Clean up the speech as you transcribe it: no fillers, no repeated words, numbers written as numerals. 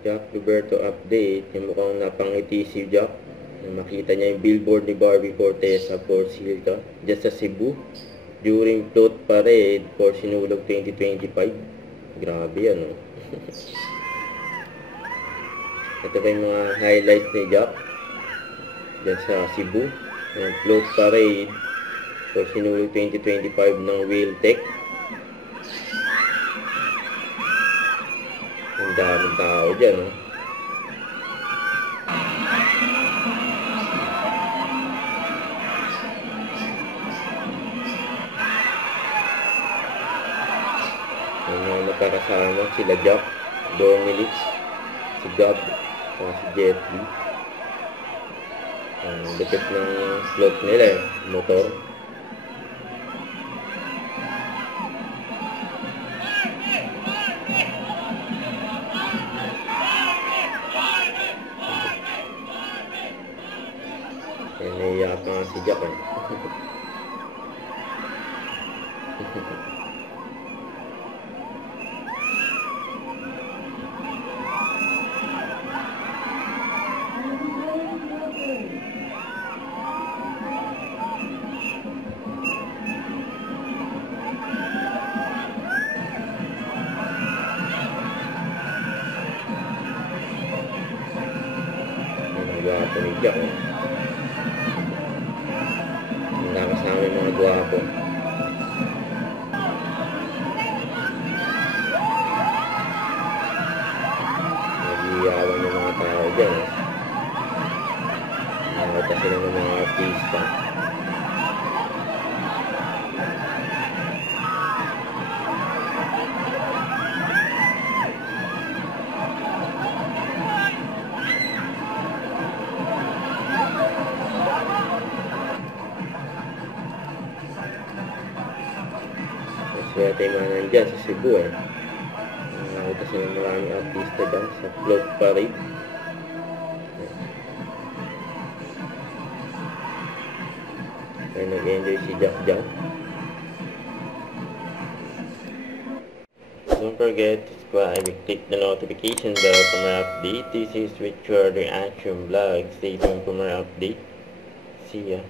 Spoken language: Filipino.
Jack Roberto update. Yung mukhang napangiti si Jack. Makita niya yung billboard ni Barbie Fortesa for Silka dyan sa Cebu during float parade for Sinulog 2025. Grabe yan, no? Ito ba yung mga highlights ni Jack dyan sa Cebu. Yung float parade for Sinulog 2025 ng Wheeltech. Ang daming tao dyan, no? Yung mga magkakasama, sila Jack, Dominic, si Gab, si Jet Li. Ang lupit ng float nila, motor. Naiiyak pa nga si Jack, eh. Gwapo ni Jack, eh. Nakakasama yung mga gwapo. Nag-iyawan yung mga tao dyan, eh. Nakita sila ng mga artista. Swerte yung mga nandyan sa Cebu, eh. Nakita sila ng maraming artista dyan sa float parade. Kaya nag-enjoy si Jack dyan. Don't forget to subscribe and click the notification bell for more update. This is Richard Reaction Vlog. Stay tuned for more update. See ya.